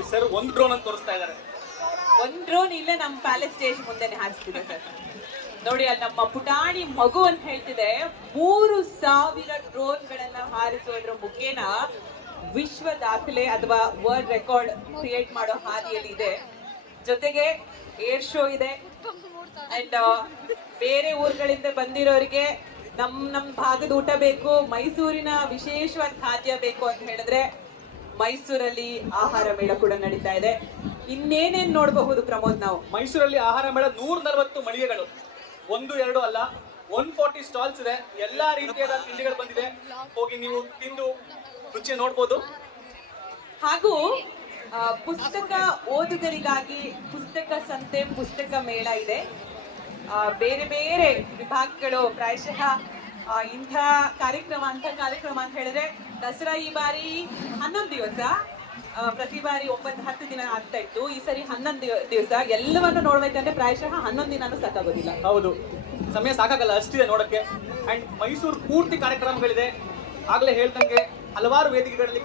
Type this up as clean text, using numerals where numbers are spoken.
ಇಲ್ಲಿ ಸರ್ ಒಂದು ಡ್ರೋನ್ ಅಂತ ತೋರಿಸ್ತಾ ಇದ್ದಾರೆ. ಒಂದ್ ಡ್ರೋನ್ ಇಲ್ಲೇ ನಮ್ಮ ಪ್ಯಾಲೇಸ್ ಸ್ಟೇಜ್ ಮುಂದೆನೆ ಹಾರಿಸ್ತಿದೆ ಸರ್. ನೋಡಿ ಅಲ್ಲಿ ನಮ್ಮ ಪುಟಾಣಿ ಮಗು ಅಂತ ಹೇಳ್ತಿದೆ 3,000 ಡ್ರೋನ್ಗಳನ್ನ ಹಾರಿಸೋದ್ರ ಮುಖೇನ ವಿಶ್ವ ದಾಖಲೆ ಅಥವಾ ವರ್ಲ್ಡ್ ರೆಕಾರ್ಡ್ ಕ್ರಿಯೇಟ್ ಮಾಡೋ ಹಾದಿಯಲ್ಲಿ ಇದೆ. ಜೊತೆಗೆ ಏರ್ ಶೋ ಇದೆ ಅಂಡ್ ಬೇರೆ ಊರುಗಳಿಂದ ಬಂದಿರೋರಿಗೆ ನಮ್ ಭಾಗದ ಊಟ ಬೇಕು, ಮೈಸೂರಿನ ವಿಶೇಷವಾದ ಖಾದ್ಯ ಬೇಕು ಅಂತ ಹೇಳಿದ್ರೆ ಮೈಸೂರಲ್ಲಿ ಆಹಾರ ಮೇಳ ಕೂಡ ನಡೀತಾ ಇದೆ. ಇನ್ನೇನೇನ್ ನೋಡಬಹುದು ಪ್ರಮೋದ್ ನಾವು? ಮೈಸೂರಲ್ಲಿ ಆಹಾರ ಮೇಳ 140 ಮಳಿಗೆಗಳು, 1-2 ಅಲ್ಲ, 140 ಸ್ಟಾಲ್ಸ್ ಇದೆ. ಎಲ್ಲಾ ರೀತಿಯಾದ ತಿಂಡಿಗಳು ಬಂದಿದೆ. ಹೋಗಿ ನೀವು ತಿಂದು ರುಚಿ ನೋಡ್ಬೋದು. ಹಾಗೂ ಪುಸ್ತಕ ಓದುಗರಿಗಾಗಿ ಪುಸ್ತಕ ಸಂತೆ, ಪುಸ್ತಕ ಮೇಳ ಇದೆ. ಬೇರೆ ಬೇರೆ ವಿಭಾಗಗಳು ಪ್ರಾಯಶಃ ಇಂಥ ಕಾರ್ಯಕ್ರಮ ಅಂತ ಹೇಳಿದ್ರೆ ದಸರಾ ಈ ಬಾರಿ 11 ದಿವಸ, ಪ್ರತಿ ಬಾರಿ 9-10 ದಿನ ಆಗ್ತಾ ಇತ್ತು. ಈ ಸರಿ 11 ದಿವಸ. ಎಲ್ಲವನ್ನು ನೋಡ್ಬೇಕಂದ್ರೆ ಪ್ರಾಯಶಃ 11 ದಿನಾನು ಸಾಕಾಗೋದಿಲ್ಲ. ಹೌದು, ಸಮಯ ಸಾಕಾಗಲ್ಲ, ಅಷ್ಟಿದೆ ನೋಡಕ್ಕೆ. ಅಂಡ್ ಮೈಸೂರು ಪೂರ್ತಿ ಕಾರ್ಯಕ್ರಮಗಳಿದೆ. ಆಗ್ಲೇ ಹೇಳ್ದಂಗೆ ಹಲವಾರು ವೇದಿಕೆಗಳಲ್ಲಿ